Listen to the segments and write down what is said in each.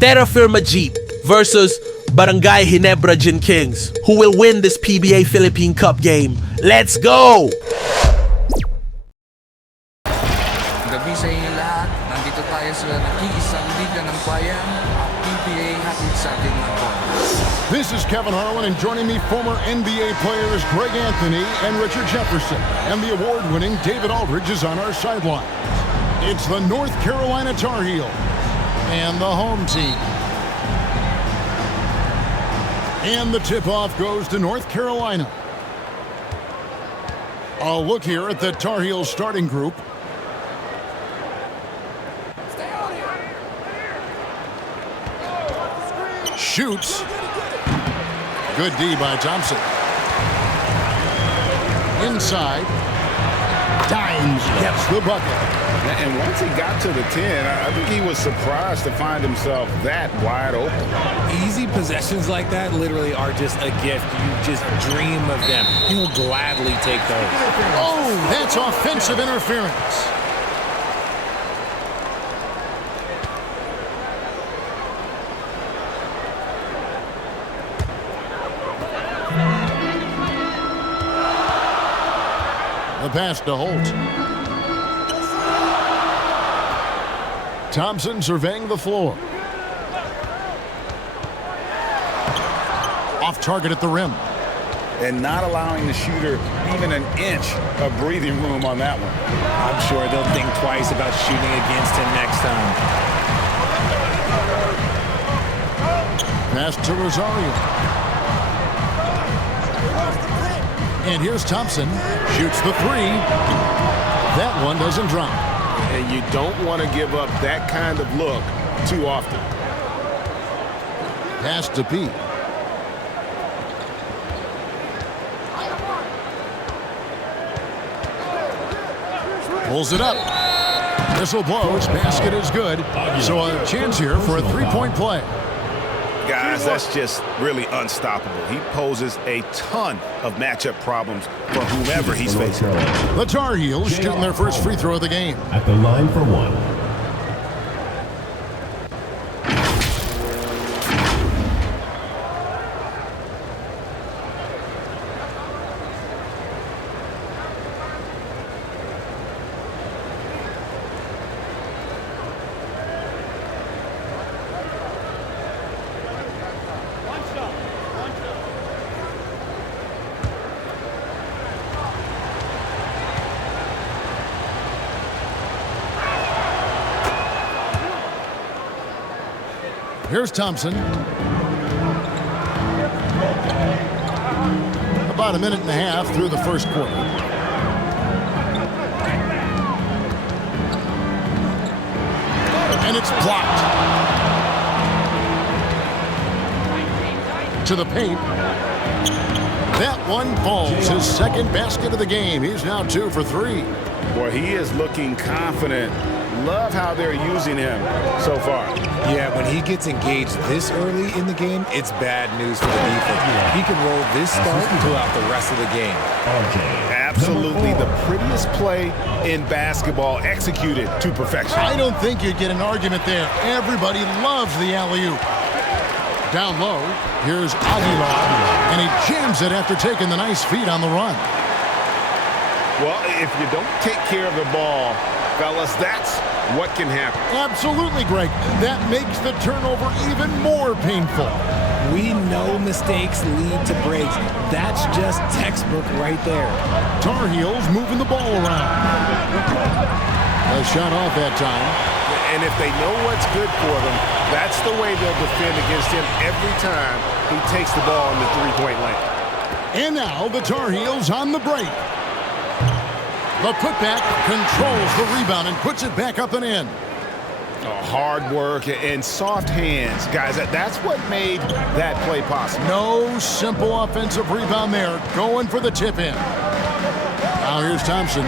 TERRAFIRMA Jeep versus Barangay Ginebra Kings. Who will win this PBA Philippine Cup game? Let's go! Gabi sa inyo lahat. Nandito tayo sa nag-iisang liga ng bayan, PBA hatid sa ating mga boy. This is Kevin Harlan, and joining me, former NBA players Greg Anthony and Richard Jefferson. And the award-winning David Aldridge is on our sideline. It's the North Carolina Tar Heels and the home team. And the tip-off goes to North Carolina. A look here at the Tar Heels starting group. Shoots. Good D by Thompson. Inside. Dimes gets the bucket. And once he got to the 10, I think he was surprised to find himself that wide open. Easy possessions like that literally are just a gift. You just dream of them. He'll gladly take those. Oh, that's offensive interference. The pass to Holt. Thompson surveying the floor. Off target at the rim. And not allowing the shooter even an inch of breathing room on that one. I'm sure they'll think twice about shooting against him next time. Pass to Rosario. And here's Thompson. Shoots the three. That one doesn't drop. And you don't want to give up that kind of look too often. Pass to P. Pulls it up. Whistle blows. Basket is good. So a chance here for a three-point play. Guys, that's just really unstoppable. He poses a ton of matchup problems for whomever he's facing. The Tar Heels shooting their first free throw of the game. At the line for one. Here's Thompson. About a minute and a half through the first quarter. And it's blocked. To the paint. That one falls. His second basket of the game. He's now 2 for 3. Boy, he is looking confident. Love how they're using him so far. Yeah, when he gets engaged this early in the game, it's bad news for the defense. He can roll this start throughout the rest of the game. Absolutely the prettiest play in basketball, executed to perfection. I don't think you'd get an argument there. Everybody loves the alley-oop. Down low, here's Aguilar, and he jams it after taking the nice feed on the run. Well, if you don't take care of the ball, fellas, that's what can happen. Absolutely, Greg. That makes the turnover even more painful. We know mistakes lead to breaks. That's just textbook right there. Tar Heels moving the ball around. A shot off that time. And if they know what's good for them, that's the way they'll defend against him every time he takes the ball in the three-point lane. And now the Tar Heels on the break. The putback controls the rebound and puts it back up and in. Hard work and soft hands. Guys, that's what made that play possible. No simple offensive rebound there. Going for the tip in. Now here's Thompson.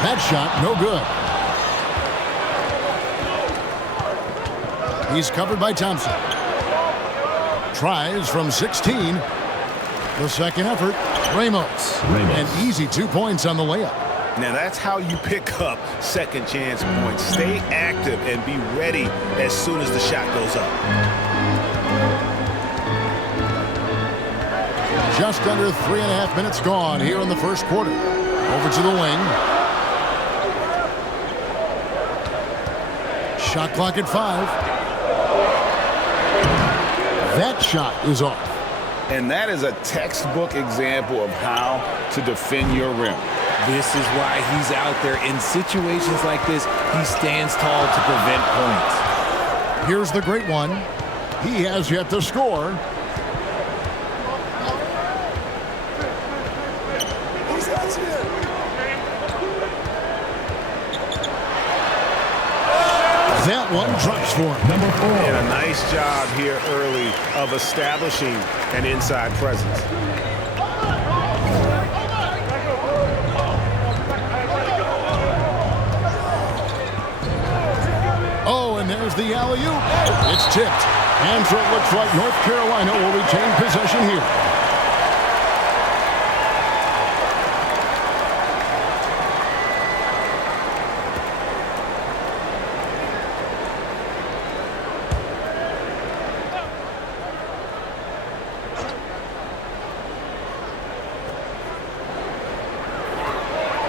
That shot, no good. He's covered by Thompson. Tries from 16. The second effort, Ramos. An easy 2 points on the layup. Now that's how you pick up second chance points. Stay active and be ready as soon as the shot goes up. Just under 3.5 minutes gone here in the first quarter. Over to the wing. Shot clock at 5. That shot is off. And that is a textbook example of how to defend your rim. This is why he's out there. In situations like this, he stands tall to prevent points. Here's the great one. He has yet to score. That one drops for him. Number 4. And a nice job here early of establishing an inside presence. Oh, and there's the alley-oop. It's tipped. And so it looks like North Carolina will retain possession here.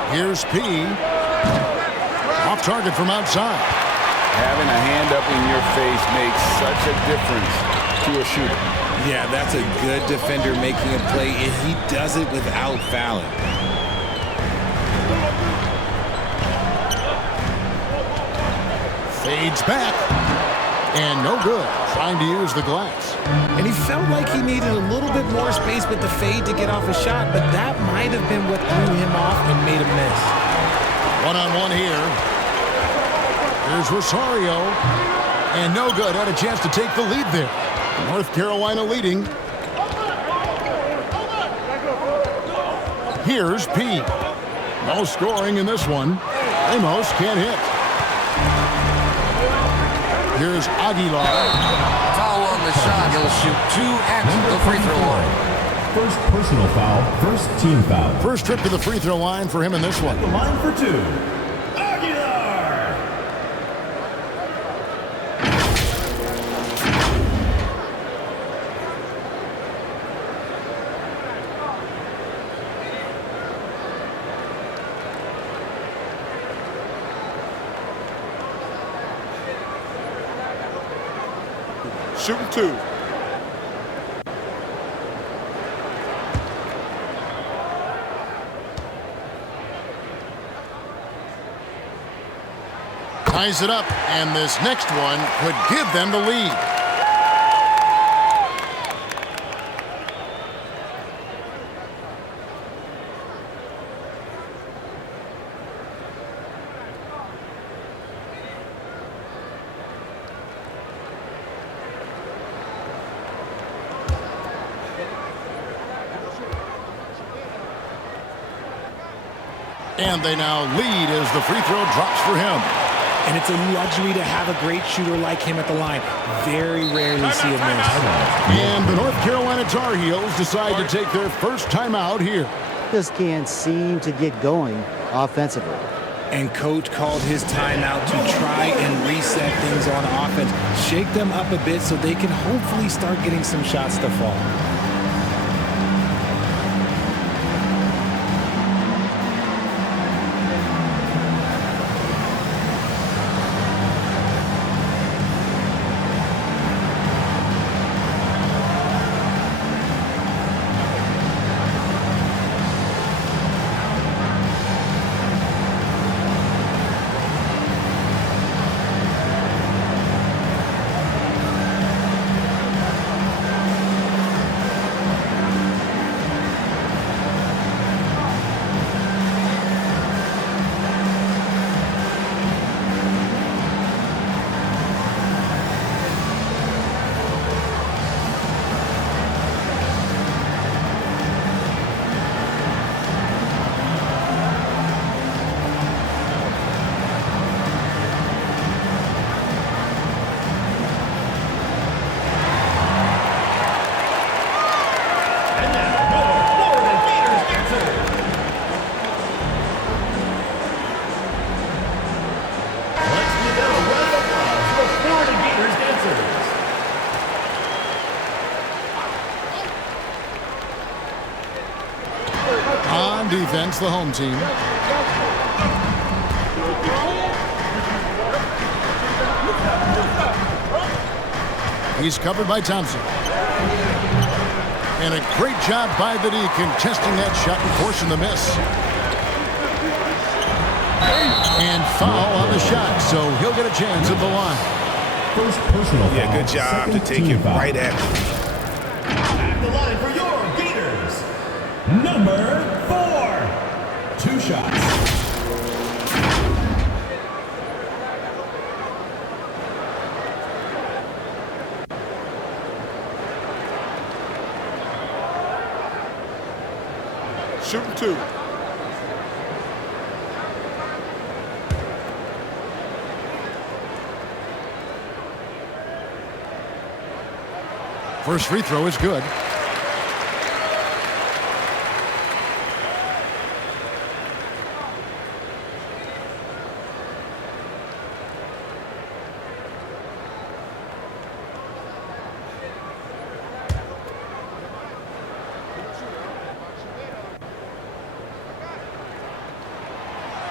Here's P. Off target from outside. Having a hand up in your face makes such a difference to a shooter. Yeah, that's a good defender making a play, and he does it without fouling. Fades back. And no good. Trying to use the glass. And he felt like he needed a little bit more space with the fade to get off a shot, but that might have been what threw him off and made him miss. One-on-one here. Here's Rosario. And no good. Had a chance to take the lead there. North Carolina leading. Here's P. No scoring in this one. Amos can't hit. Here's Aguilar. Foul on the shot. He'll shoot 2 at the free throw line. First personal foul, first team foul. First trip to the free throw line for him in this one. The line for 2. Aguilar! Shooting 2. Ties it up, and this next one could give them the lead. And they now lead as the free throw drops for him. And it's a luxury to have a great shooter like him at the line. Very rarely see him miss. And the North Carolina Tar Heels decide to take their first timeout here. Just can't seem to get going offensively. And coach called his timeout to try and reset things on offense. Shake them up a bit so they can hopefully start getting some shots to fall. on defense, the home team. He's covered by Thompson. And a great job by the D contesting that shot and forcing the miss. And foul on the shot, so he'll get a chance at the line. First personal foul. Yeah, good job to take it right at him. At the line for your Gators, number 4. 2 shots. Shooting 2. First free throw is good.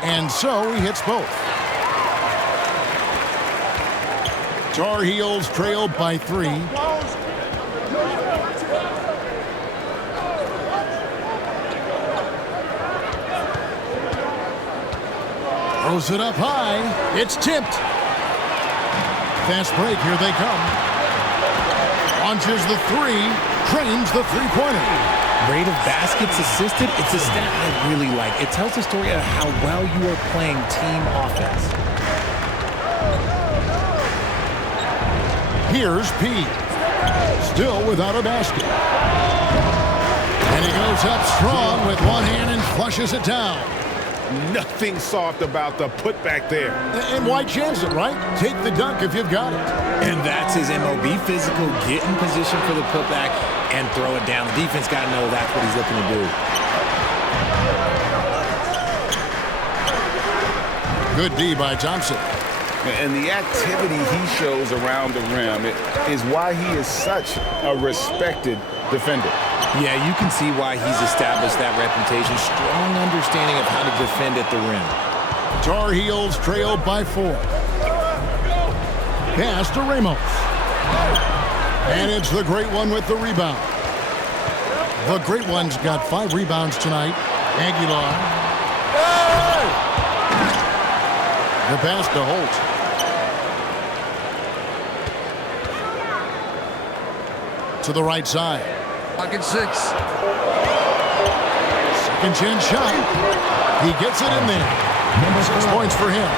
And so he hits both. Tar Heels trailed by 3. Throws it up high. It's tipped. Fast break. Here they come. Launches the 3. Trains the three-pointer. Rate of baskets assisted, it's a stat I really like. It tells the story of how well you are playing team offense. Here's P. Still without a basket. And he goes up strong with one hand and flushes it down. Nothing soft about the putback there. And why chance it, right? Take the dunk if you've got it. And that's his MO. Be physical, get in position for the putback, and throw it down. The defense got to know that's what he's looking to do. Good D by Thompson. And the activity he shows around the rim is why he is such a respected defender. Yeah, you can see why he's established that reputation. Strong understanding of how to defend at the rim. Tar Heels trailed by 4. Pass to Ramos. And it's the Great One with the rebound. The Great One's got 5 rebounds tonight. Aguilar. The pass to Holt. To the right side. Pocket 6. Second chance shot. He gets it in there. 6 points for him.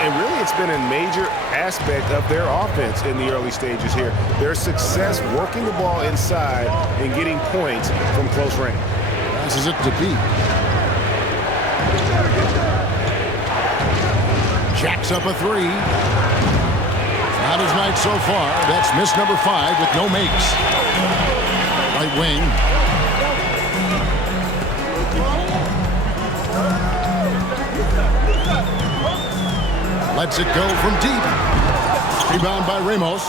And really, it's been a major aspect of their offense in the early stages here. Their success working the ball inside and getting points from close range. Passes it to B. Jacks up a 3. Not his night so far. That's miss number 5 with no makes. Right wing. Lets it go from deep. Rebound by Ramos.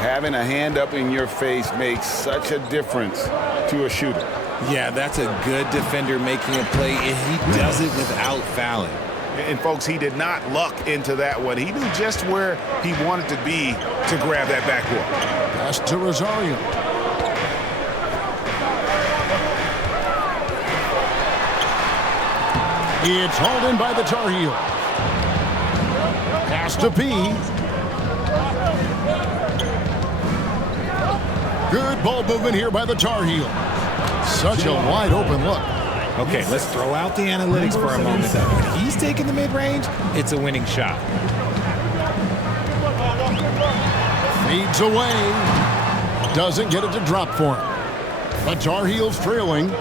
Having a hand up in your face makes such a difference to a shooter. Yeah, that's a good defender making a play, and he does it without fouling. And folks, he did not luck into that one. He knew just where he wanted to be to grab that backboard. Pass to Rosario. It's hauled in by the Tar Heel. Pass to P. Good ball movement here by the Tar Heel. Such a wide open look. Okay, let's throw out the analytics for a moment. When he's taking the mid-range, it's a winning shot. Fades away. Doesn't get it to drop for him. The Tar Heels trailing.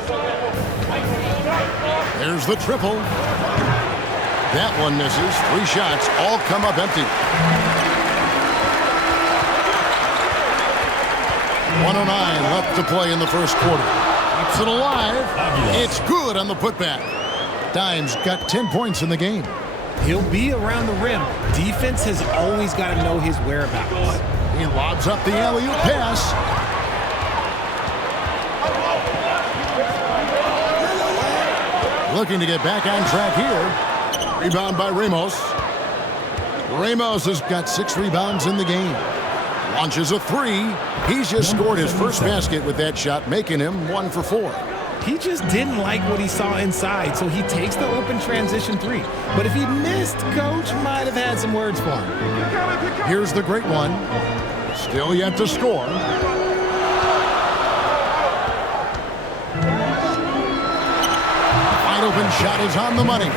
There's the triple. That one misses. 3 shots all come up empty. 109 left to play in the first quarter. Keeps it alive. It's good on the putback. Dimes got 10 points in the game. He'll be around the rim. Defense has always got to know his whereabouts. He lobs up the alley-oop pass. Looking to get back on track here. Rebound by Ramos. Ramos has got 6 rebounds in the game. Launches a 3. He's just scored his first basket with that shot, making him 1 for 4. He just didn't like what he saw inside, so he takes the open transition 3. But if he missed, Coach might have had some words for him. Here's the great one. Still yet to score. Wide open shot is on the money.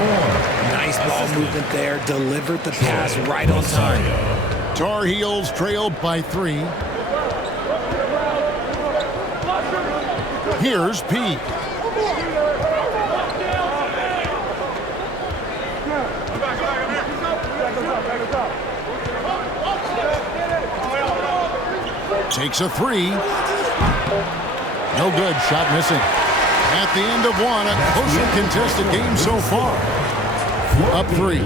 Nice ball movement there. Delivered the pass right on time. Tar Heels trailed by 3. Here's P. Takes a 3. No good. Shot missing. At the end of one, a closely contested game so far. Up 3.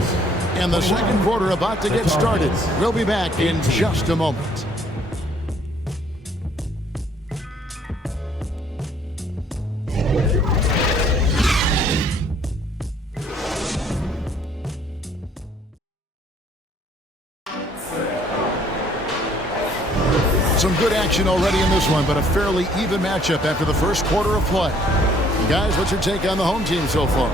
And the second quarter about to get started. We'll be back in just a moment. Some good action already in this one, but a fairly even matchup after the first quarter of play. Guys, what's your take on the home team so far?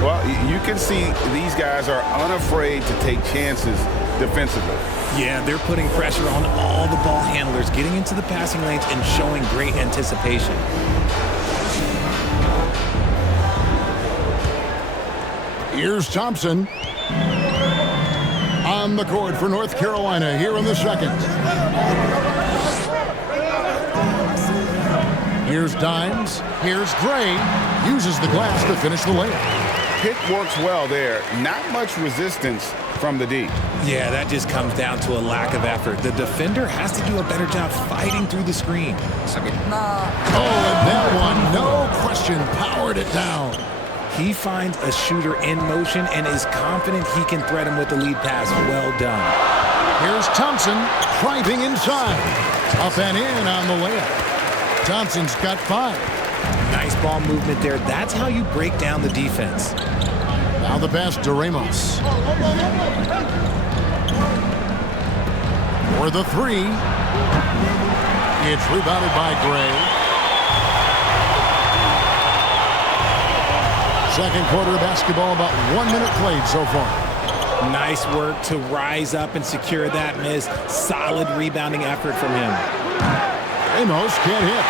Well, you can see these guys are unafraid to take chances defensively. Yeah, they're putting pressure on all the ball handlers, getting into the passing lanes and showing great anticipation. Here's Thompson. On the court for North Carolina here in the second. Here's Dimes. Here's Gray. Uses the glass to finish the layup. Pick works well there. Not much resistance from the D. Yeah, that just comes down to a lack of effort. The defender has to do a better job fighting through the screen. Sa gitna. Oh, and that one, no question, powered it down. He finds a shooter in motion and is confident he can thread him with the lead pass. Well done. Here's Thompson driving inside. Up and in on the layup. Thompson's got 5. Nice ball movement there. That's how you break down the defense. Now the pass to Ramos. For the 3. It's rebounded by Gray. Second quarter of basketball, about 1 minute played so far. Nice work to rise up and secure that miss. Solid rebounding effort from him. Ramos can't hit.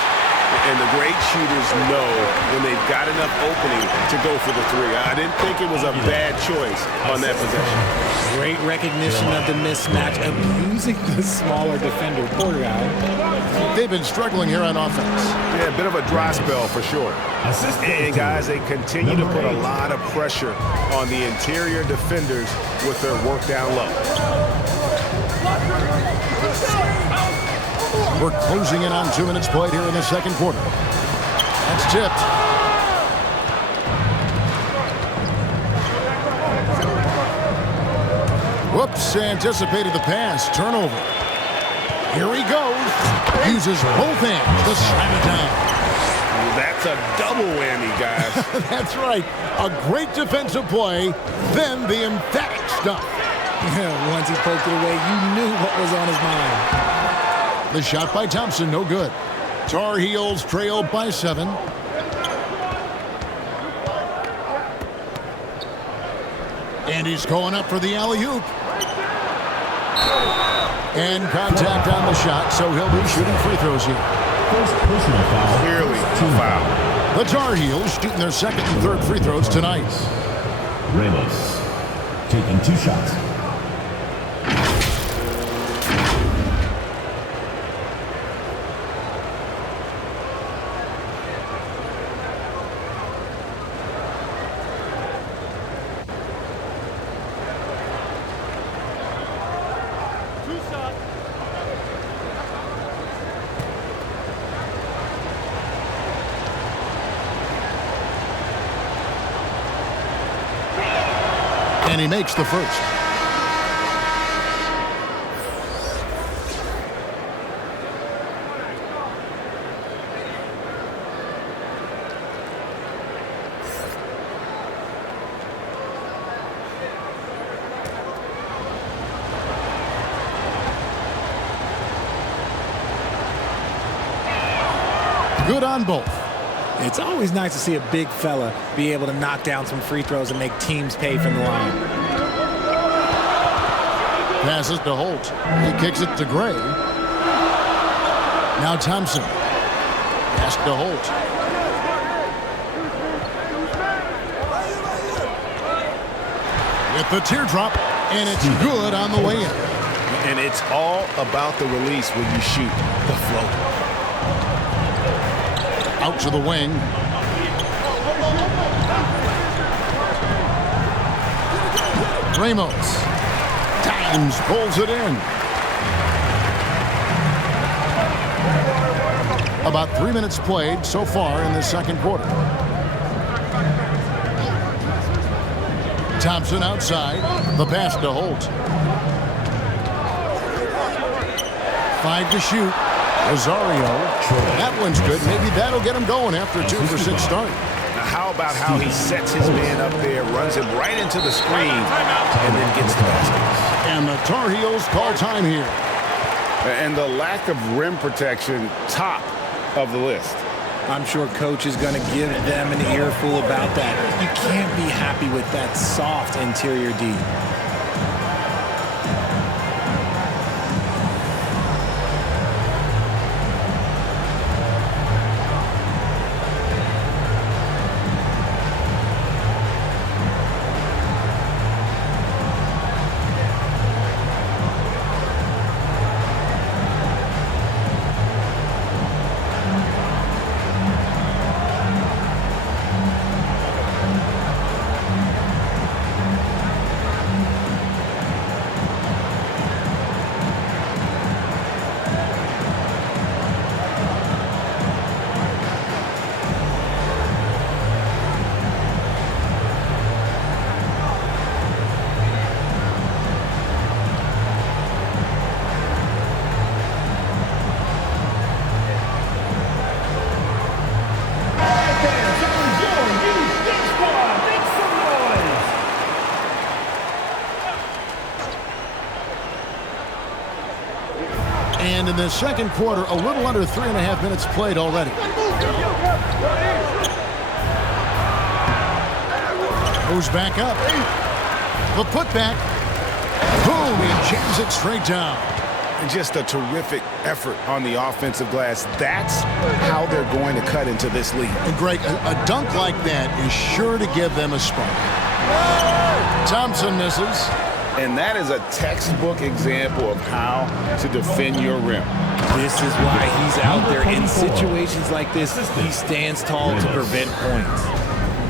And the great shooters know when they've got enough opening to go for the 3. I didn't think it was a bad choice on that possession. Great recognition of the mismatch, abusing the smaller defender. Poor guy. They've been struggling here on offense. Yeah, a bit of a dry spell for sure. And guys, they continue to put a lot of pressure on the interior defenders with their work down low. We're closing in on 2 minutes played here in the second quarter. That's tipped. Whoops, anticipated the pass. Turnover. Here he goes. Uses both hands to slam it down. That's a double whammy, guys. That's right. A great defensive play, then the emphatic stuff. Yeah, once he poked it away, you knew what was on his mind. The shot by Thompson, no good. Tar Heels trail by 7. And he's going up for the alley-oop. And contact on the shot, so he'll be shooting free throws here. First personal foul. Clearly a foul. The Tar Heels shooting their second and third free throws tonight. Ramos taking 2 shots. And he makes the first. Good on both. It's always nice to see a big fella be able to knock down some free throws and make teams pay from the line. Passes to Holt. He kicks it to Gray. Now Thompson. Pass to Holt. With the teardrop, and it's good on the way in. And it's all about the release when you shoot the float. Out to the wing. Ramos. Times pulls it in. About 3 minutes played so far in the second quarter. Thompson outside. The pass to Holt. 5 to shoot. Rosario. That one's good. Maybe that'll get him going after a 2 for 6 start. Now how about how he sets his man up there, runs him right into the screen, and then gets the basket. And the Tar Heels call time here. And the lack of rim protection, top of the list. I'm sure coach is going to give them an earful about that. You can't be happy with that soft interior D. And in the second quarter, a little under 3.5 minutes played already. Goes back up. The putback. Boom! He jams it straight down. And just a terrific effort on the offensive glass. That's how they're going to cut into this lead. And Greg, a dunk like that is sure to give them a spark. Thompson misses. And that is a textbook example of how to defend your rim. This is why he's out there in situations like this. He stands tall to prevent points.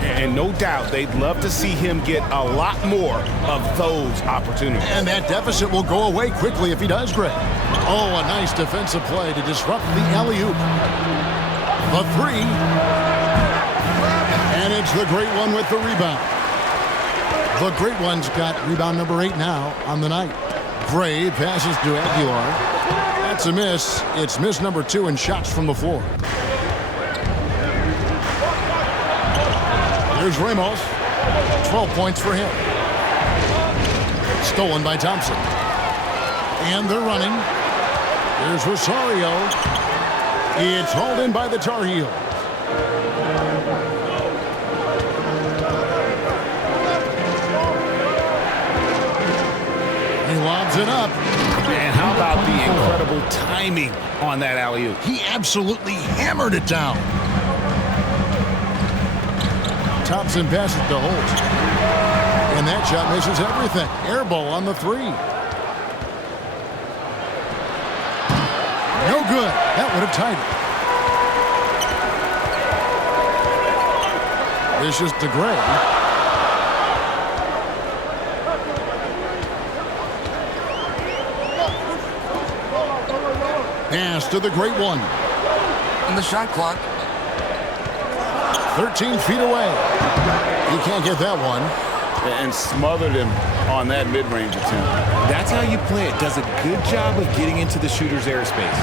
And no doubt they'd love to see him get a lot more of those opportunities. And that deficit will go away quickly if he does, Greg. Oh, a nice defensive play to disrupt the alley-oop. The three. And it's the great one with the rebound. The great one's got rebound number 8 now on the night. Gray passes to Aguilar. That's a miss. It's miss number 2 in shots from the floor. There's Ramos. 12 points for him. Stolen by Thompson. And they're running. There's Rosario. It's hauled in by the Tar Heels. He lobs it up. And how about the incredible timing on that alley-oop? He absolutely hammered it down. Thompson passes to Holt. And that shot misses everything. Air ball on the 3. No good. That would have tied it. Vicious to Gray. Pass to the great one. And the shot clock. 13 feet away. He can't get that one. And smothered him on that mid-range attempt. That's how you play it. Does a good job of getting into the shooter's airspace.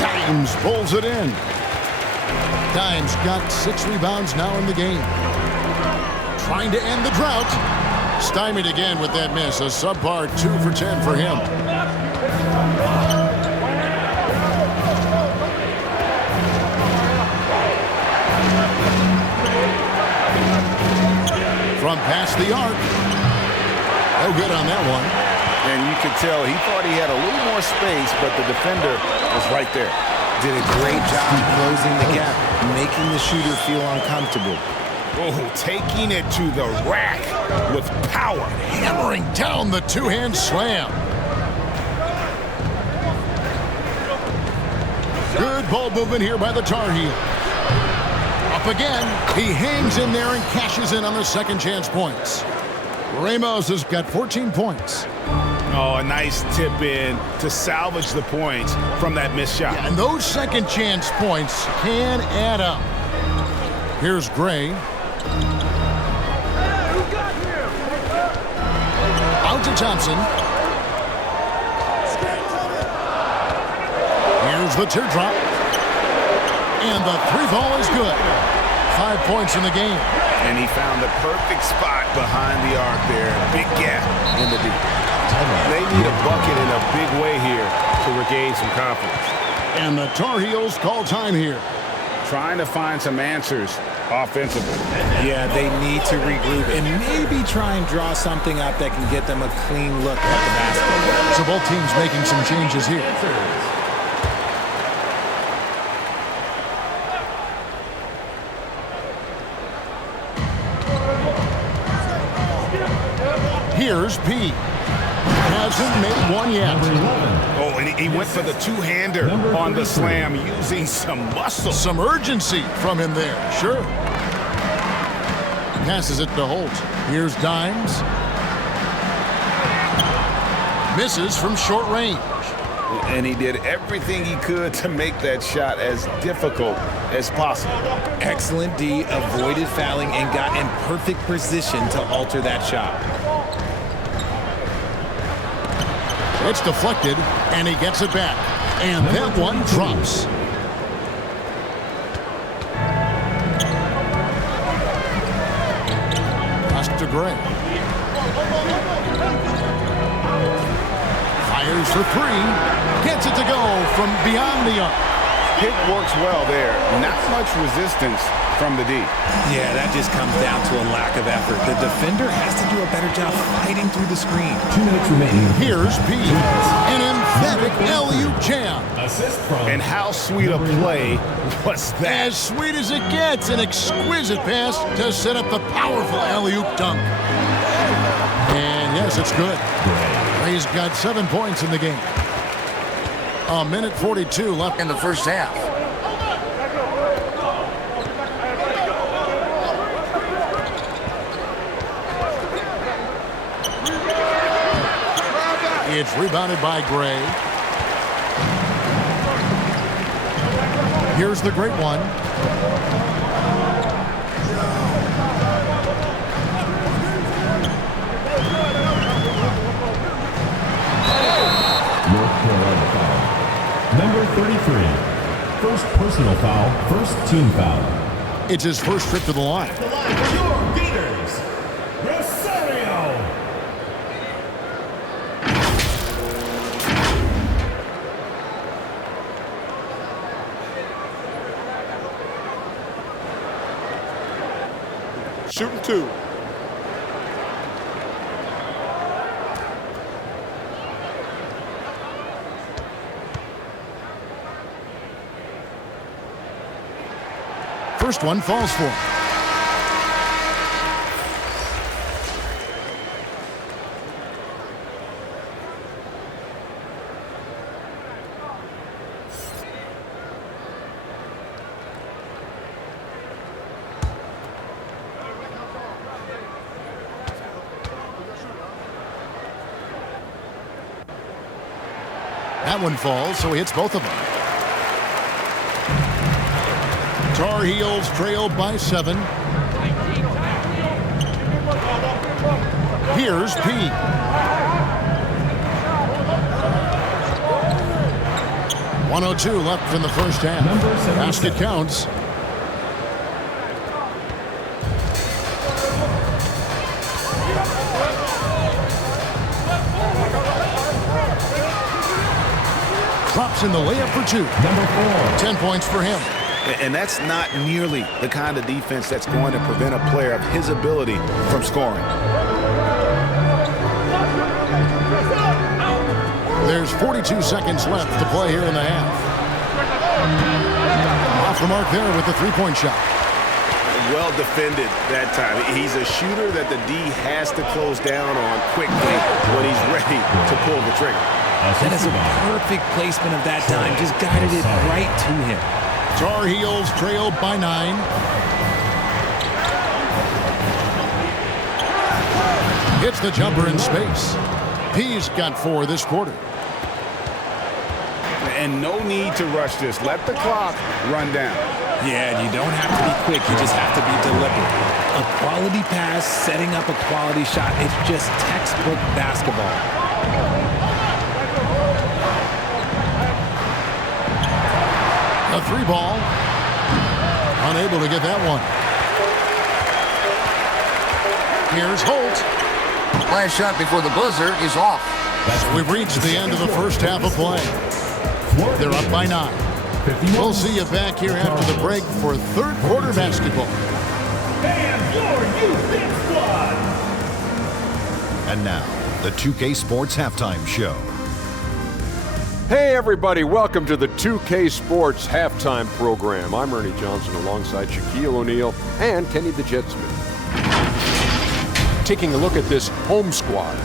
Dimes pulls it in. Dimes got 6 rebounds now in the game. Trying to end the drought. Stymied again with that miss. A subpar 2 for 10 for him. one past the arc. No good on that one. And you could tell he thought he had a little more space, but the defender was right there. Did a great job closing the gap, making the shooter feel uncomfortable. Oh, taking it to the rack with power. Hammering down the two-hand slam. Good ball movement here by the Tar Heels. Up again. He hangs in there and cashes in on the second chance points. Ramos has got 14 points. Oh, a nice tip in to salvage the points from that missed shot. Yeah, and those second chance points can add up. Here's Gray. Out to Thompson. Here's the teardrop. And the three ball is good. 5 points in the game. And he found the perfect spot behind the arc there. Big gap in the deep. They need a bucket in a big way here to regain some confidence. And the Tar Heels call time here. Trying to find some answers offensively. Yeah, they need to regroup and maybe try and draw something up that can get them a clean look at the basket. So both teams making some changes here. Here's P. Hasn't made one yet. Oh, and he went for the two-hander on the slam using some muscle. Some urgency from him there, sure. Passes it to Holt. Here's Dimes. Misses from short range. And he did everything he could to make that shot as difficult as possible. Excellent D, avoided fouling and got in perfect position to alter that shot. It's deflected, and he gets it back. And that one drops. Pass to Gray. Fires for three. Gets it to go from beyond the arc. Pick works well there. Not much resistance from the D. Yeah, that just comes down to a lack of effort. The defender has to do a better job fighting through the screen. 2 minutes remaining. Here's P. An emphatic alley-oop jam. Assist from. And how sweet a play was that? As sweet as it gets, an exquisite pass to set up the powerful alley-oop dunk. And yes, it's good. Ray's got 7 points in the game. A minute 42 left In the first half. It's rebounded by Gray. Here's the great one. North Carolina foul. Number 33. First personal foul, first team foul. It's his first trip to the line. The line for your beaters, Rosario. Shooting two. First one falls for him. That one falls, so he hits both of them. Tar Heels trail by 7. Here's P. .102 left in the first half. Basket counts. Drops in the layup for 2. Number 4. 10 points for him. And that's not nearly the kind of defense that's going to prevent a player of his ability from scoring. There's 42 seconds left to play here in the half. Off the mark there with the three-point shot. Well defended that time. He's a shooter that the D has to close down on quickly when he's ready to pull the trigger. That is a perfect placement of that time. Just guided it right to him. Tar Heels trail by 9. Hits the jumper in space. He's got 4 this quarter. And no need to rush this. Let the clock run down. Yeah, and you don't have to be quick. You just have to be deliberate. A quality pass, setting up a quality shot. It's just textbook basketball. A 3-ball. Unable to get that one. Here's Holt. Last shot before the buzzer is off. We've reached the end of the first half of play. They're up by 9. We'll see you back here after the break for third quarter basketball. And now, the 2K Sports Halftime Show. Hey everybody, welcome to the 2K Sports Halftime Program. I'm Ernie Johnson alongside Shaquille O'Neal and Kenny the Jet Smith. Taking a look at this home squad.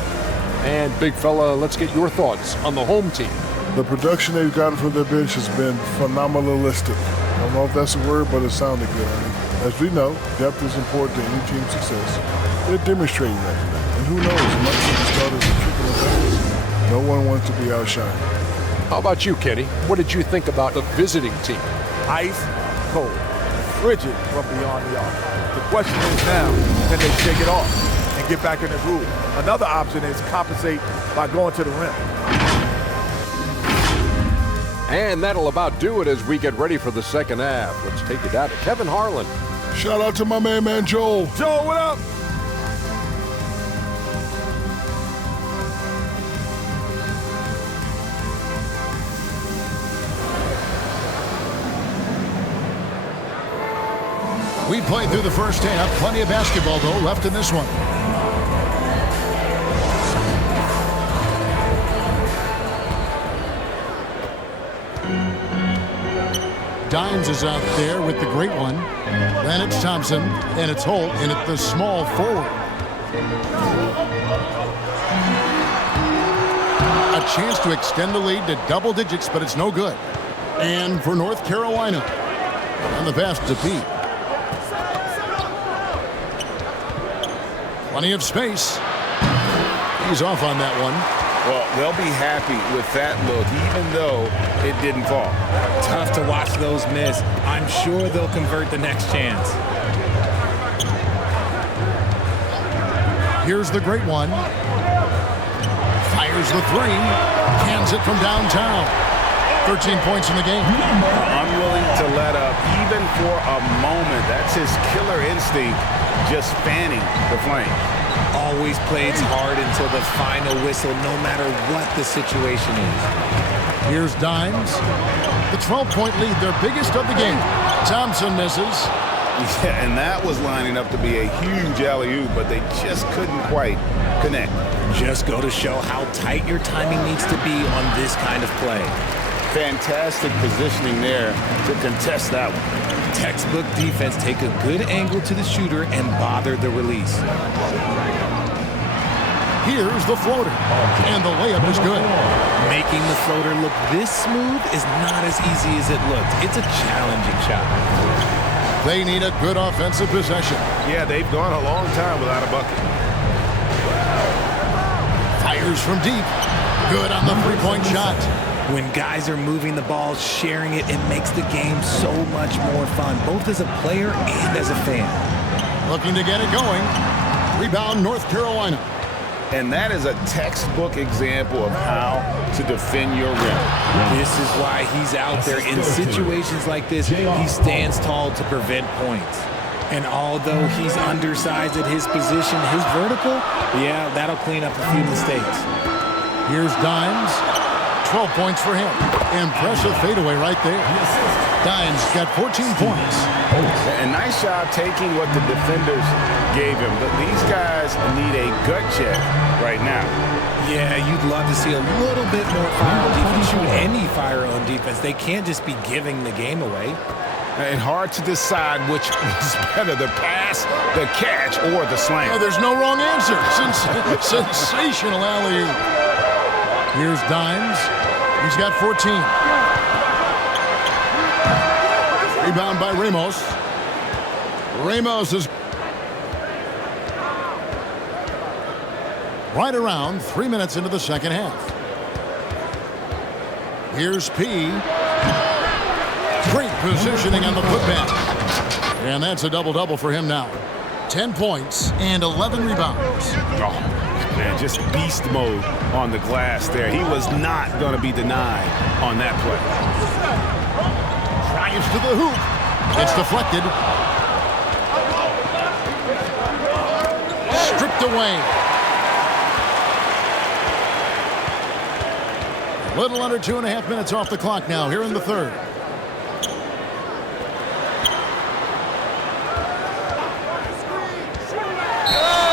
And big fella, let's get your thoughts on the home team. The production they've gotten from their bench has been phenomenalistic. I don't know if that's a word, but it sounded good. As we know, depth is important to any team's success. They're demonstrating that today. And who knows, it might be the starters are kicking the balance. No one wants to be outshined. How about you, Kenny? What did you think about the visiting team? Ice cold, frigid from beyond the arc. The question is now, can they shake it off and get back in the groove? Another option is compensate by going to the rim. And that'll about do it as we get ready for the second half. Let's take it down to Kevin Harlan. Shout out to my man Joel. Joel, what up? We played through the first half. Plenty of basketball, though, left in this one. Dimes is out there with the great one. Then it's Thompson, and it's Holt, and it's the small forward. A chance to extend the lead to double digits, but it's no good. And for North Carolina, on the pass to Pete. Plenty of space. He's off on that one. Well, they'll be happy with that look, even though it didn't fall. Tough to watch those miss. I'm sure they'll convert the next chance. Here's the great one. Fires the 3. Cans it from downtown. 13 points in the game. Unwilling to let up, even for a moment. That's his killer instinct, just fanning the flame. Always plays hard until the final whistle, no matter what the situation is. Here's Dimes. The 12-point lead, their biggest of the game. Thompson misses. Yeah, and that was lining up to be a huge alley-oop, but they just couldn't quite connect. Just go to show how tight your timing needs to be on this kind of play. Fantastic positioning there to contest that one. Textbook defense, take a good angle to the shooter and bother the release. Here's the floater, and the layup is good. Making the floater look this smooth is not as easy as it looked. It's a challenging shot. They need a good offensive possession. Yeah, they've gone a long time without a bucket. Fires from deep. Good on the three-point shot. When guys are moving the ball, sharing it, it makes the game so much more fun, both as a player and as a fan. Looking to get it going. Rebound, North Carolina. And that is a textbook example of how to defend your rim. This is why he's out there in situations like this. He stands tall to prevent points. And although he's undersized at his position, his vertical, yeah, that'll clean up a few mistakes. Here's Dimes. 12 points for him. Impressive fadeaway right there. Dimes got 14 points. And nice job taking what the defenders gave him. But these guys need a gut check right now. Yeah, you'd love to see a little bit more fire on defense. Shoot any fire on defense. They can't just be giving the game away. And hard to decide which is better, the pass, the catch, or the slam. Oh, there's no wrong answer. Sensational alley-oop. Here's Dimes. He's got 14. Rebound by Ramos. Ramos is right around 3 minutes into the second half. Here's P. Great positioning on the putback. And that's a double-double for him now. 10 points and 11 rebounds. Oh, man, just beast mode on the glass there. He was not going to be denied on that play. Drives to the hoop. It's deflected. Stripped away. A little under 2.5 minutes off the clock now here in the third.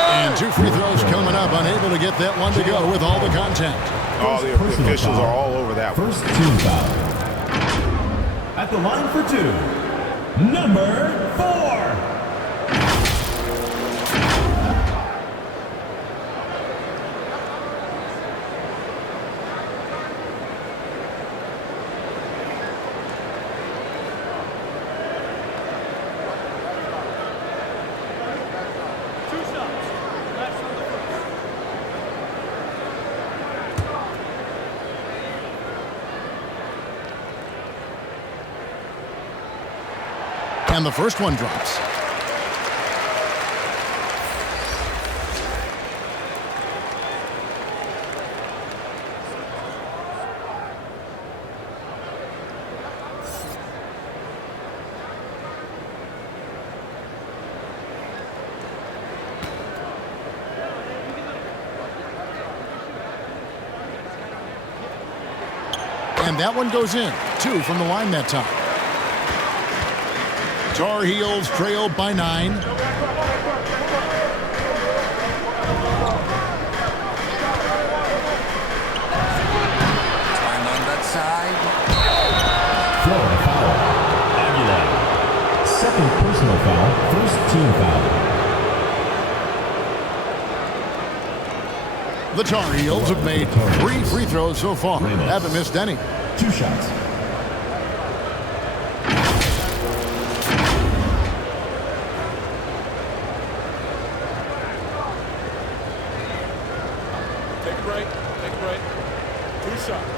And 2 free throws coming up. Unable to get that one to go with all the contact. All the officials are all over that one. First team foul. At the line for 2, number 4. And the first one drops. And that one goes in. 2 from the line that time. Tar Heels trail by 9. Time on that side. Florida foul. Aguilar. Second personal foul. First team foul. The Tar Heels have made 3 free throws so far. Haven't missed any. 2 shots. Take a break. 2 shots.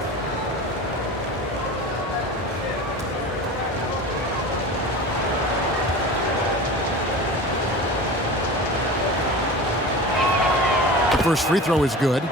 The first free throw is good.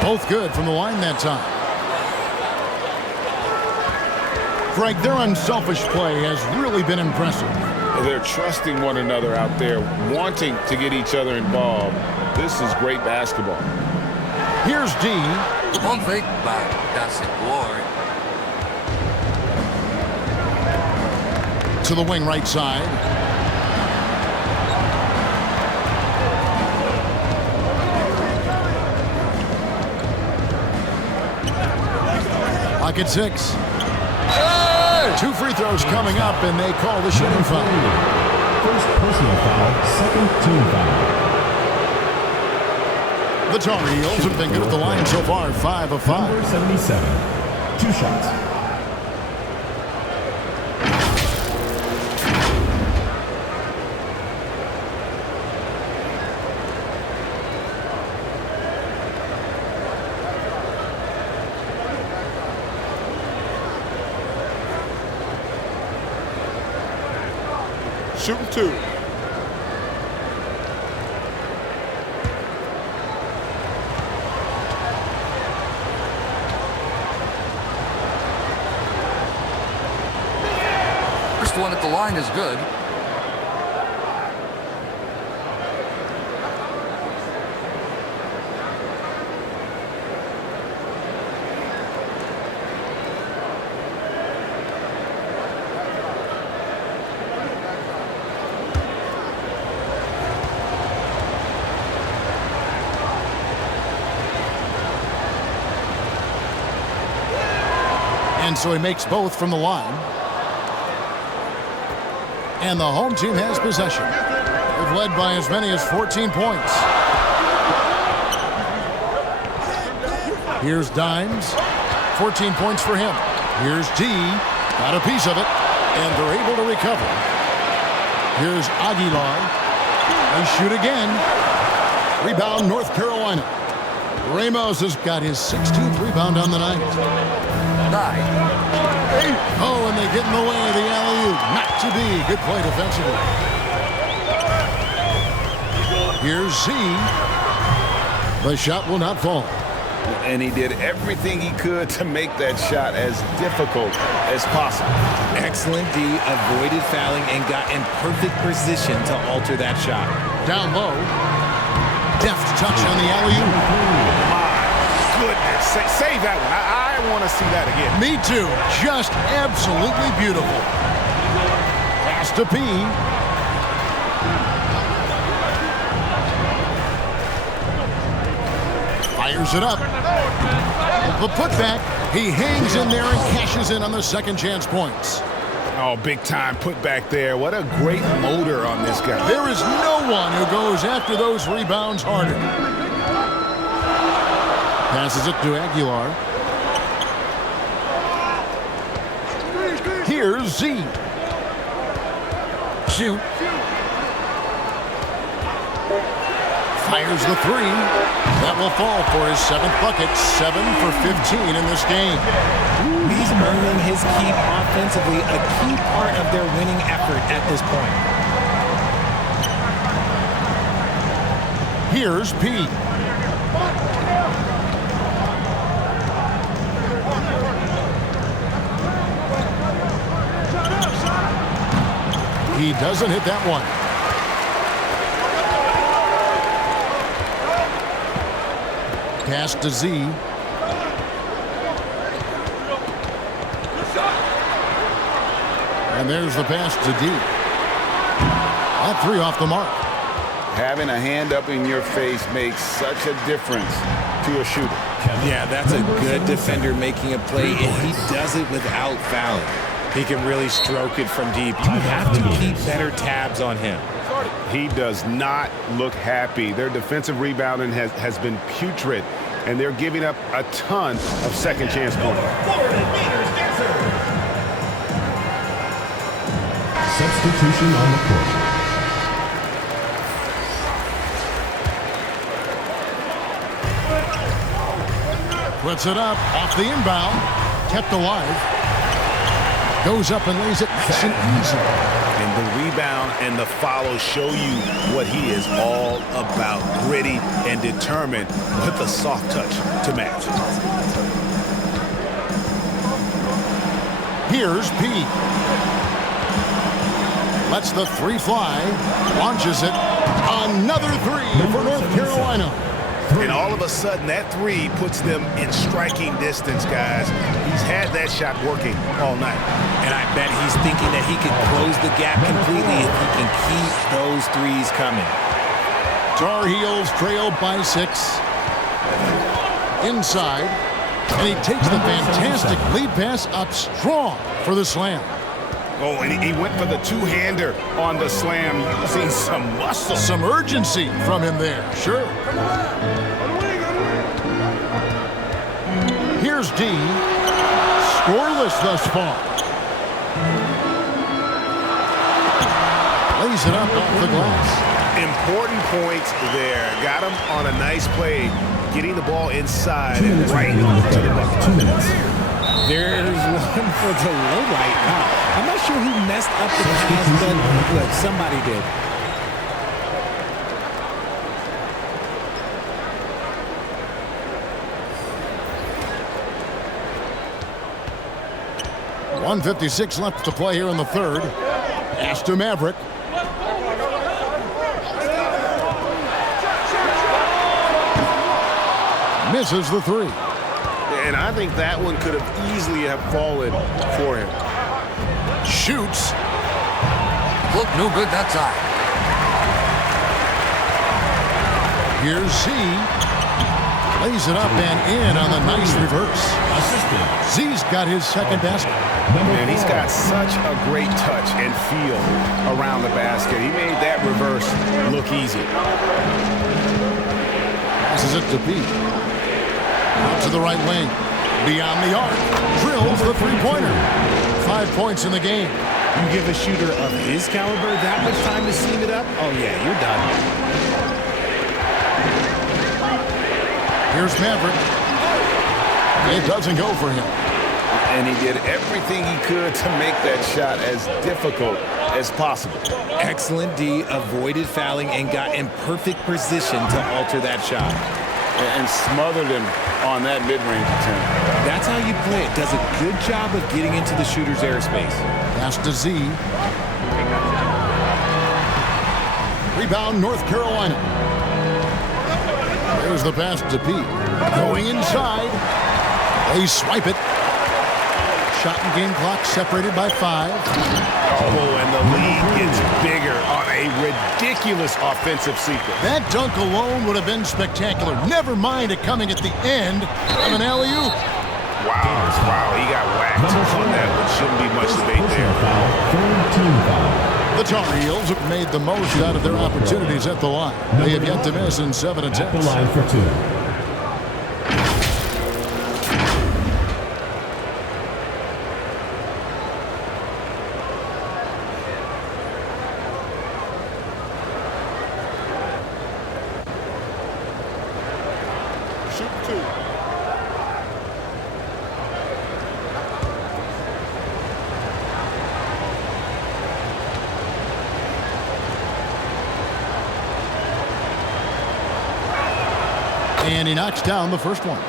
Both good from the line that time. Greg, their unselfish play has really been impressive. They're trusting one another out there, wanting to get each other involved. This is great basketball. Here's D. One fake, but doesn't work. To the wing right side. Pocket 6. 2 free throws coming up, and they call the shooting foul. First personal foul, second team foul. The Tar Heels have been good at the line so far, 5 of 5. Number 77, 2 shots. Shooting 2. at the line is good. And so he makes both from the line. And the home team has possession. They've led by as many as 14 points. Here's Dimes. 14 points for him. Here's G. Got a piece of it. And they're able to recover. Here's Aguilar. They shoot again. Rebound, North Carolina. Ramos has got his 16th rebound on the night. Oh, and they get in the way of the alley-oop. Not to be. Good play defensively. Here's Z. The shot will not fall. And he did everything he could to make that shot as difficult as possible. Excellent D, avoided fouling and got in perfect position to alter that shot. Down low. Deft touch on the alley-oop. Goodness, save that one. I want to see that again. Me too. Just absolutely beautiful. Pass to P. Fires it up. The putback. He hangs in there and cashes in on the second chance points. Oh, big time putback there. What a great motor on this guy. There is no one who goes after those rebounds harder. Passes it to Aguilar. Here's Z. Shoot. Fires the three. That will fall for his 7th bucket. 7 for 15 in this game. He's earning his keep offensively, a key part of their winning effort at this point. Here's P. He doesn't hit that one. Pass to Z. And there's the pass to D. That three off the mark. Having a hand up in your face makes such a difference to a shooter. Yeah, that's a good defender making a play, and he does it without fouling. He can really stroke it from deep. You have to keep better tabs on him. He does not look happy. Their defensive rebounding has been putrid, and they're giving up a ton of second chance points. Substitution on the court. Puts it up off the inbound. Kept alive. Goes up and lays it nice and easy. And the rebound and the follow show you what he is all about. Gritty and determined with a soft touch to match. Here's P. Lets the three fly. Launches it. Another three for North Carolina. And all of a sudden, that three puts them in striking distance, guys. He's had that shot working all night. And I bet he's thinking that he can close the gap completely if he can keep those threes coming. Tar Heels trail by 6. Inside. And he takes the fantastic lead pass up strong for the slam. Oh, and he went for the two-hander on the slam, using some muscle. Some urgency from him there, sure. Here's D. Scoreless thus far. Lays it up off the glass. Important points there. Got him on a nice play, getting the ball inside and right to the bucket. 2 minutes. There's one for the low light. Wow. I'm not sure who messed up the pass, but somebody did. 1:56 left to play here in the third. Pass to Maverick. Misses the three. And I think that one could have easily have fallen for him. Shoots. Look, no good that time. Here's Z. Lays it up and in on the nice reverse. Z's got his second basket. And he's got such a great touch and feel around the basket. He made that reverse look easy. Passes it to Pete. Out to the right wing. Beyond the arc. Drills the three-pointer. 5 points in the game. You give a shooter of his caliber that much time to seam it up, oh yeah, you're done. Here's Maverick. It doesn't go for him. And he did everything he could to make that shot as difficult as possible. Excellent D, avoided fouling and got in perfect position to alter that shot. And smothered him on that mid-range attempt. That's how you play it. Does a good job of getting into the shooter's airspace. Pass to Z. Rebound, North Carolina. There's the pass to Pete. Going inside. They swipe it. Shot and game clock separated by 5. Oh, and the lead gets bigger on a ridiculous offensive sequence. That dunk alone would have been spectacular. Never mind it coming at the end of an alley-oop. Wow, he got whacked on that one. Shouldn't be much debate there. The Tar Heels have made the most out of their opportunities at the line. They have yet to miss in 7 attempts. At the line for 2. And he knocks down the first one.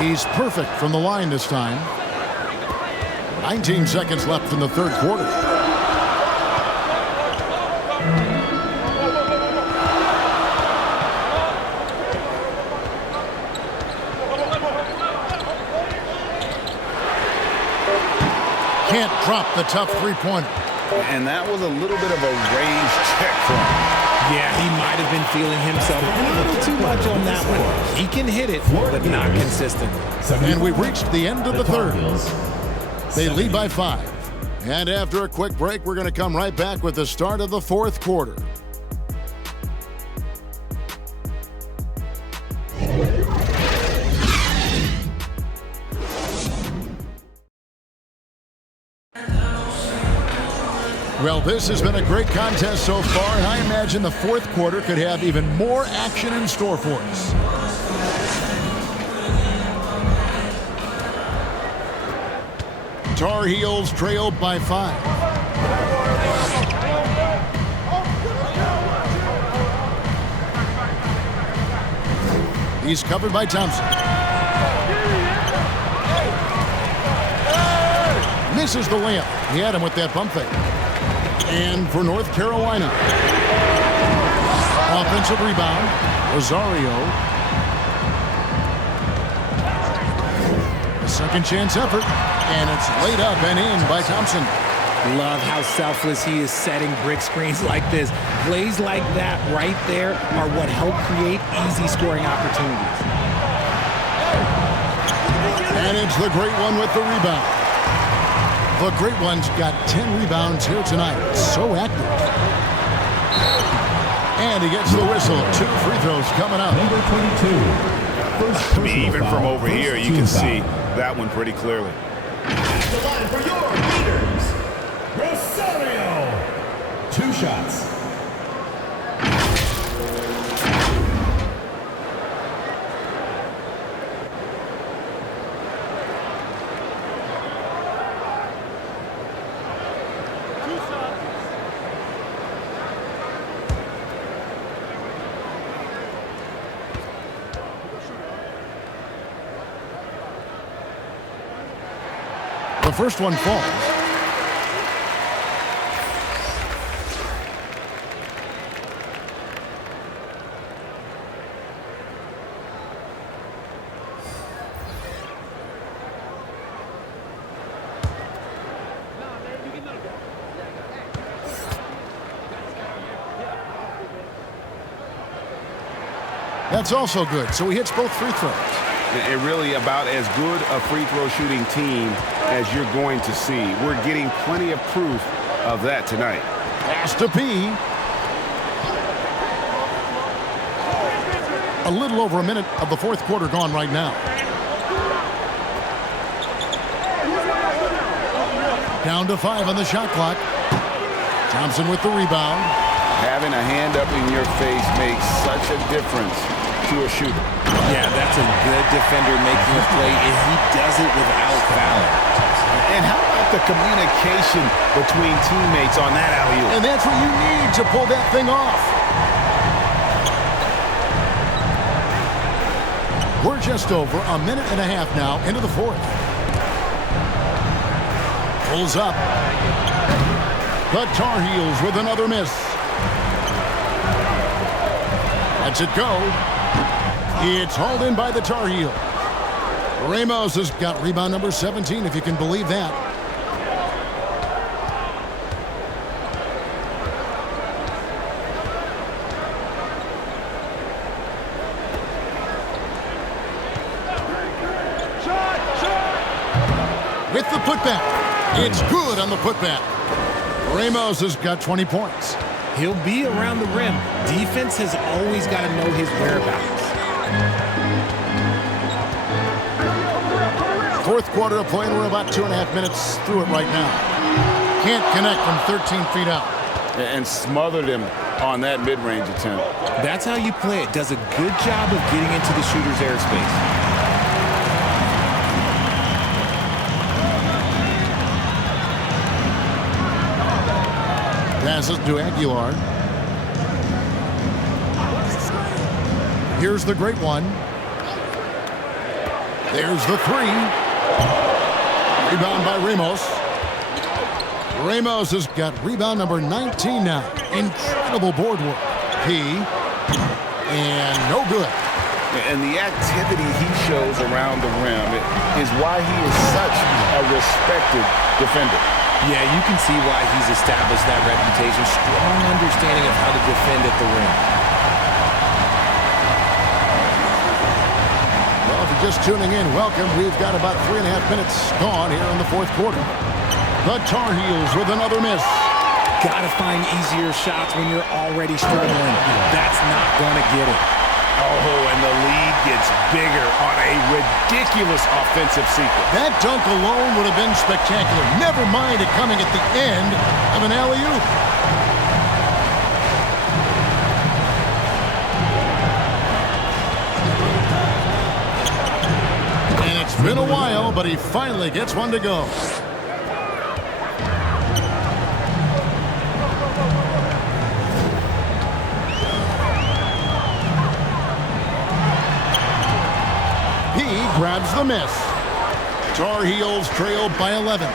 He's perfect from the line this time. 19 seconds left in the third quarter. Can't drop the tough three-pointer. And that was a little bit of a range check for him. Yeah, he might have been feeling himself a little too much on that one. He can hit it, but not consistent. And we've reached the end of the third. They lead by 5. And after a quick break, we're going to come right back with the start of the fourth quarter. Well, this has been a great contest so far, and I imagine the fourth quarter could have even more action in store for us. Tar Heels trail by 5. He's covered by Thompson. Misses the layup. He had him with that bump fake. And for North Carolina, offensive rebound, Rosario. A second chance effort, and it's laid up and in by Thompson. Love how selfless he is setting brick screens like this. Plays like that right there are what help create easy scoring opportunities. And it's the great one with the rebound. The great one's got 10 rebounds here tonight. So active. And he gets the whistle. 2 free throws coming up. Number 22. I mean, even from over here, you can see that one pretty clearly. At the line for your leaders, Rosario. 2 shots. The first one falls. That's also good, so he hits both free throws. And really about as good a free throw shooting team as you're going to see. We're getting plenty of proof of that tonight. Pass to P. A little over a minute of the fourth quarter gone right now. Down to 5 on the shot clock. Thompson with the rebound. Having a hand up in your face makes such a difference to a shooter. Yeah, that's a good defender making a play, and he does it without fouling. And how about the communication between teammates on that alley-oop? And that's what you need to pull that thing off. We're just over a minute and a half now into the fourth. Pulls up. The Tar Heels with another miss. Lets it go. It's hauled in by the Tar Heel. Ramos has got rebound number 17, if you can believe that. With the putback. It's good on the putback. Ramos has got 20 points. He'll be around the rim. Defense has always got to know his whereabouts. Fourth quarter of play, and we're about 2.5 minutes through it right now. Can't connect from 13 feet out. And smothered him on that mid-range attempt. That's how you play it. Does a good job of getting into the shooter's airspace. Passes to Aguilar. Here's the great one. There's the three. Rebound by Ramos. Ramos has got rebound number 19 now. Incredible board work. P. And no good. And the activity he shows around the rim is why he is such a respected defender. Yeah, you can see why he's established that reputation. Strong understanding of how to defend at the rim. Well, if you're just tuning in, welcome. We've got about 3.5 minutes gone here in the fourth quarter. The Tar Heels with another miss. Got to find easier shots when you're already struggling. That's not going to get it. Oh, and the lead gets bigger on a ridiculous offensive sequence. That dunk alone would have been spectacular. Never mind it coming at the end of an alley-oop. And it's been a while, but he finally gets one to go. Grabs the miss. Tar Heels trail by 11.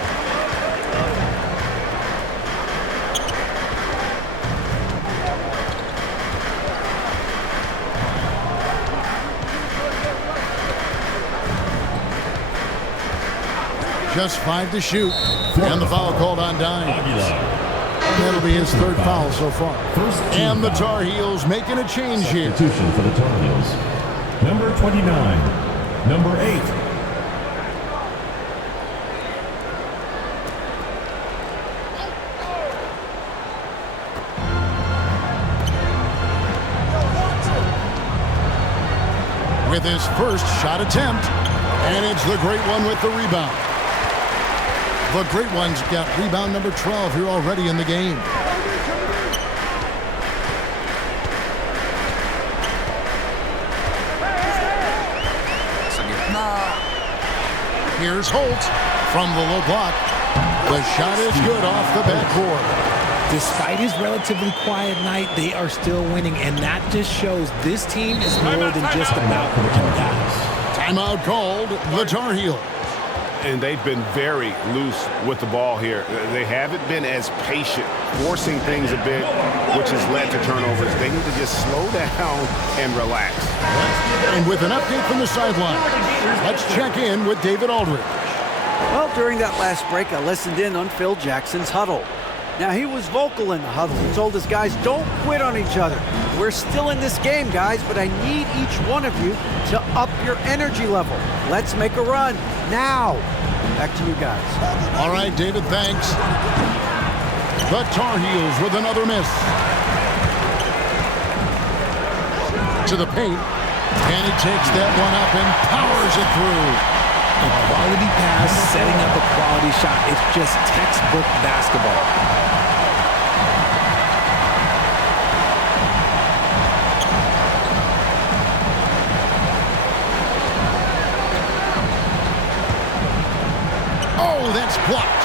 Just 5 to shoot. And the foul called on Dime. That'll be his third foul so far. And the Tar Heels making a change here. Substitution for the Tar Heels. Number 29. Number 8. With his first shot attempt, and it's the great one with the rebound. The great one's got rebound number 12 here already in the game. Here's Holt from the low block. The shot is good off the backboard. Despite his relatively quiet night, they are still winning, and that just shows this team is more than just about winning guys. Timeout called, the Tar Heels. And they've been very loose with the ball here. They haven't been as patient, forcing things a bit, which has led to turnovers. They need to just slow down and relax. And with an update from the sideline, let's check in with David Aldridge. Well, during that last break, I listened in on Phil Jackson's huddle. Now, he was vocal in the huddle. He told his guys, don't quit on each other. We're still in this game, guys, but I need each one of you to up your energy level. Let's make a run now. Back to you guys. All right, David, thanks. The Tar Heels with another miss. To the paint, and he takes that one up and powers it through. A quality pass, setting up a quality shot. It's just textbook basketball. Oh, that's blocked.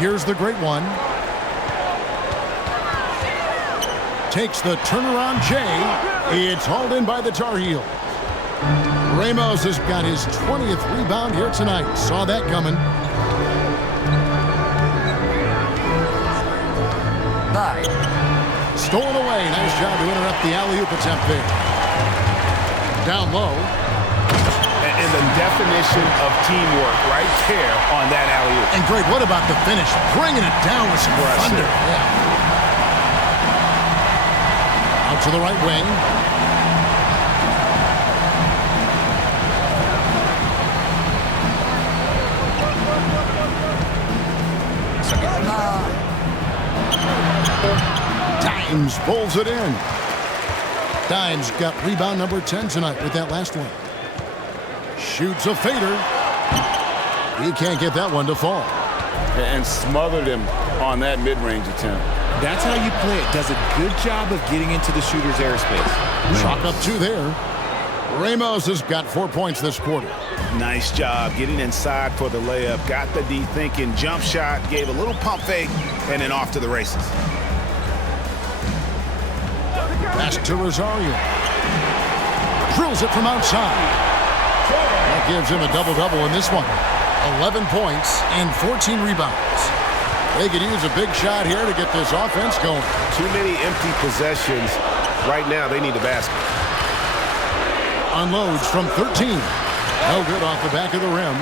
Here's the great one. Takes the turnaround J. It's hauled in by the Tar Heels. Ramos has got his 20th rebound here tonight. Saw that coming. Stolen away. Nice job to interrupt the alley-oop attempt there. Down low. And the definition of teamwork right there on that alley-oop. And great, what about the finish? Bringing it down with some thunder. Yeah. Out to the right wing. Dimes pulls it in. Dimes got rebound number 10 tonight with that last one. Shoots a fader. He can't get that one to fall. And smothered him on that mid-range attempt. That's how you play it. Does a good job of getting into the shooter's airspace. Chalk up 2 there. Ramos has got 4 points this quarter. Nice job getting inside for the layup. Got the D thinking jump shot, gave a little pump fake, and then off to the races. Pass to Rosario. Drills it from outside. That gives him a double-double in this one. 11 points and 14 rebounds. They could use a big shot here to get this offense going. Too many empty possessions. Right now, they need a basket. Unloads from 13. No good off the back of the rim.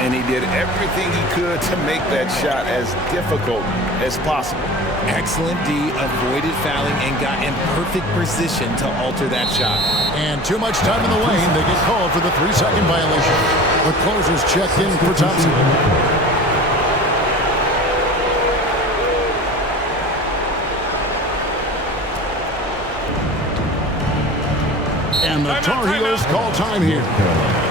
And he did everything he could to make that shot as difficult as possible. Excellent D, avoided fouling, and got in perfect position to alter that shot. And too much time in the lane. They get called for the 3-second violation. The closers checked in for Thompson. And the Tar Heels call time here.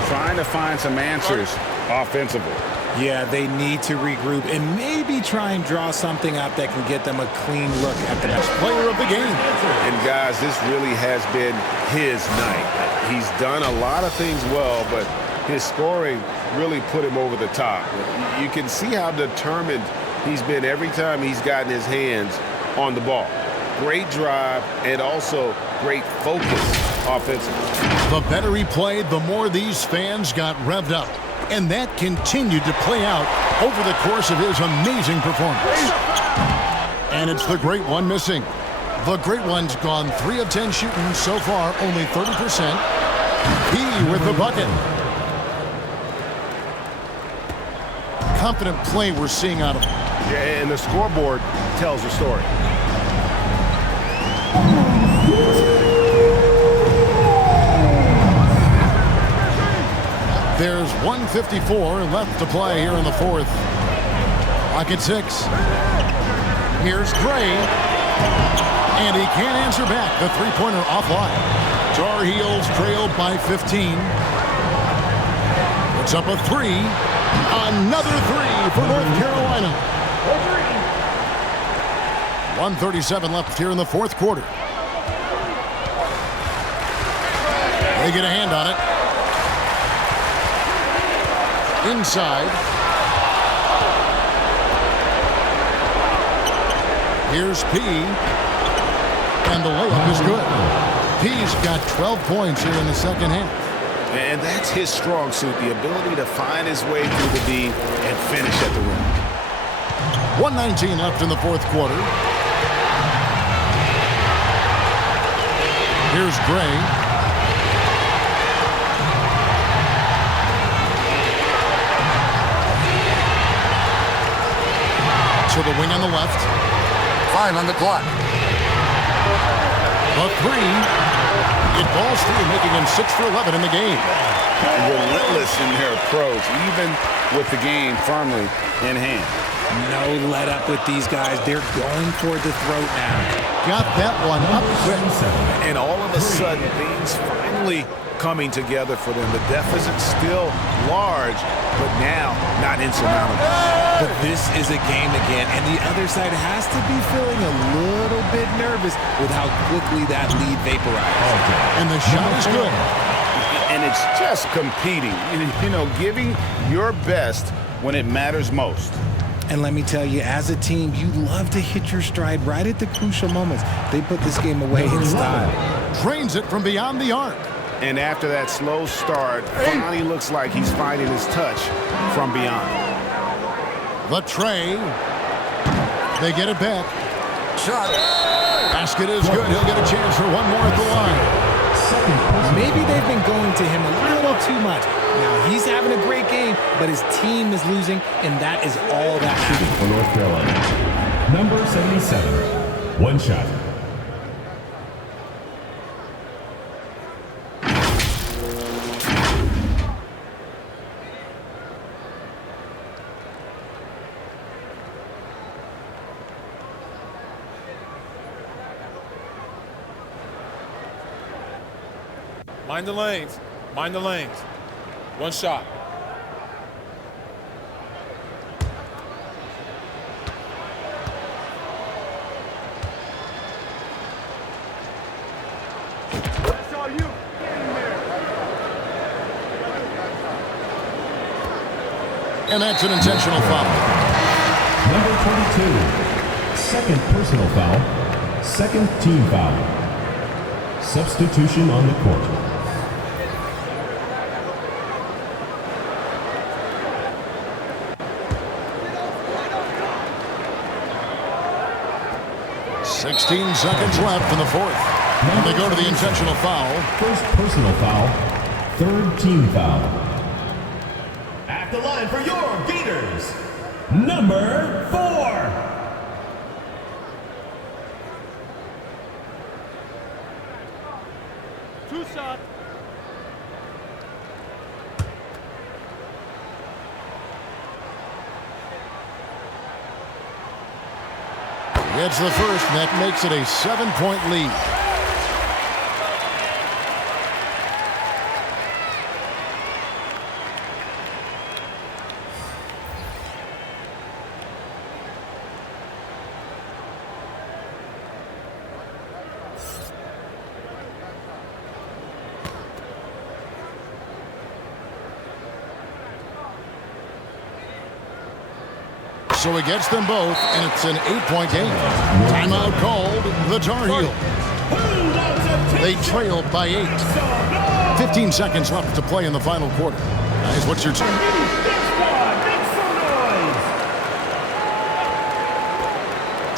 Trying to find some answers offensively. Yeah, they need to regroup and maybe try and draw something up that can get them a clean look at the next player of the game. And guys, this really has been his night. He's done a lot of things well, but his scoring really put him over the top. You can see how determined he's been every time he's gotten his hands on the ball. Great drive and also great focus offensively. The better he played, the more these fans got revved up. And that continued to play out over the course of his amazing performance. And it's the great one missing. The great one's gone 3 of 10 shooting so far, only 30%. He with the bucket. Confident play we're seeing out of him. Yeah, and the scoreboard tells the story. There's 1:54 left to play here in the fourth. Clock at 6. Here's Gray. And he can't answer back. The three-pointer offline. Tar Heels trailed by 15. Puts up a 3. Another 3 for North Carolina. 1:37 left here in the fourth quarter. They get a hand on it. Inside. Here's P. And the layup is good. P's got 12 points here in the second half. And that's his strong suit, the ability to find his way through the D and finish at the rim. 1:19 left in the fourth quarter. Here's Gray. To the wing on the left. 5 on the clock. A three. It falls through, making him 6 for 11 in the game. Relentless in their approach, even with the game firmly in hand. No let up with these guys. They're going for the throat now. Got that one up quick. And all of a sudden, things finally coming together for them. The deficit still large, but now not insurmountable. But this is a game again, and the other side has to be feeling a little bit nervous with how quickly that lead vaporized. And the shot is good. And it's just competing, you know, giving your best when it matters most. And let me tell you, as a team, you love to hit your stride right at the crucial moments. They put this game away in style. Drains it from beyond the arc. And after that slow start, finally looks like he's finding his touch from beyond. The tray. They get it back. Shot. Basket is good. He'll get a chance for one more at the line. Maybe they've been going to him a little too much. Now, he's having a great game, but his team is losing, and that is all that matters. For North Carolina, number 77, one shot. Mind the lanes. Mind the lanes. One shot. That's all you. Get in there. And that's an intentional foul. Number 22, second personal foul, second team foul. Substitution on the court. $16 seconds left in the fourth. And they go to the intentional foul. First personal foul, third team foul. At the line for your Gators, number 4. Two shots. It's the first, and that makes it a 7-point lead. So he gets them both, and it's an 8-point game. Timeout called, the Tar Heels. They trailed by 8. 15 seconds left to play in the final quarter. Guys, what's your team?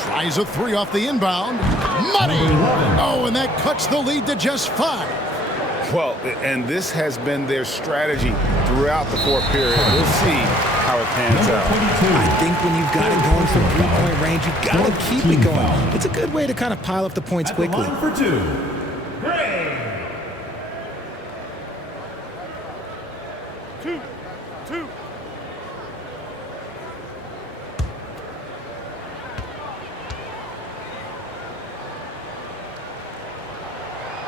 Tries a three off the inbound. Money! Oh, and that cuts the lead to just 5. Well, and this has been their strategy throughout the fourth period. We'll see how it pans out. I think when you've got it going from 3-point range, you've got to keep it going. It's a good way to kind of pile up the points quickly. For 2, Gray. 2.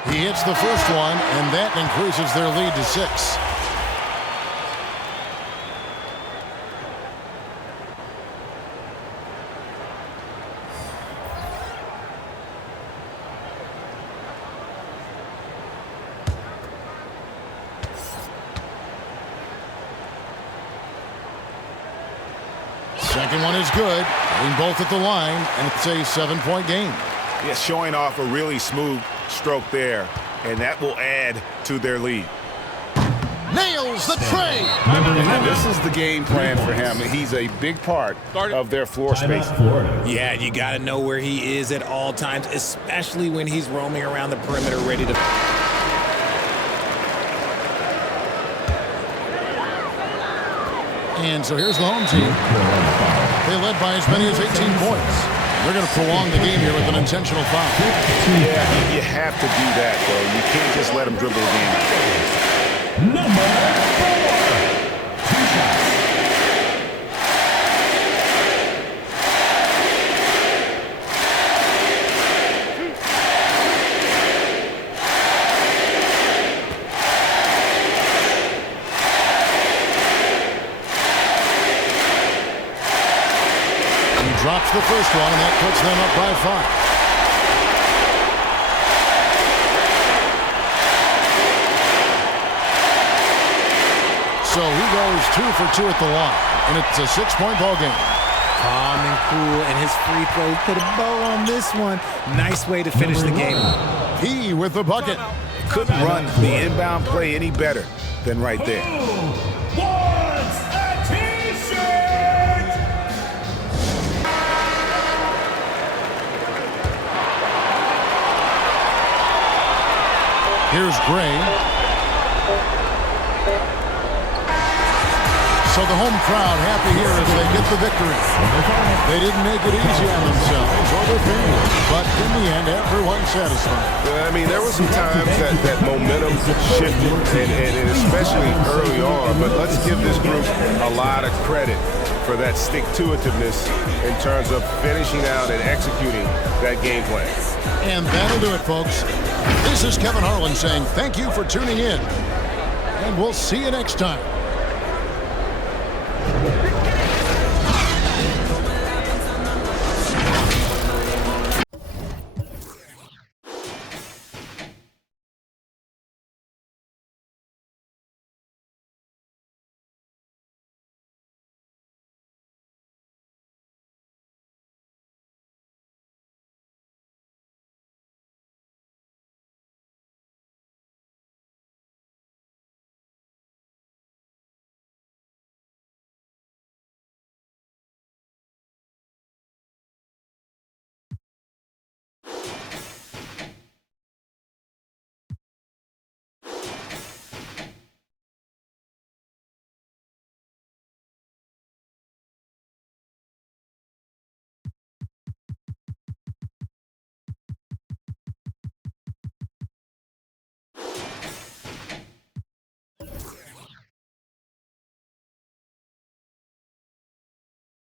He hits the first one, and that increases their lead to 6. Second one is good. Getting both at the line, and it's a 7-point game. Yeah, showing off a really smooth stroke there, and that will add to their lead. nails the tray. And this is the game plan for him. He's a big part of their floor space. Yeah, you got to know where he is at all times, especially when he's roaming around the perimeter ready to... And so here's the home team. They led by as many as 18 points. They're going to prolong the game here with an intentional foul. Yeah, you have to do that, though. You can't just let them dribble the game out. Number 4. 2 shots. Drops the first one, and that puts them up by 5. So he goes 2 for 2 at the line, and it's a 6-point ball game. Calm and cool, and his free throw put a bow on this one. Nice way to finish the game. He with the bucket. Couldn't run the inbound play any better than right there. Here's Gray. So the home crowd happy here as they get the victory. They didn't make it easy on themselves or their fans, but in the end, everyone's satisfied. I mean, there were some times that momentum shifted, and especially early on, but let's give this group a lot of credit for that stick-to-itiveness in terms of finishing out and executing that game plan. And that'll do it, folks. This is Kevin Harlan saying thank you for tuning in, and we'll see you next time.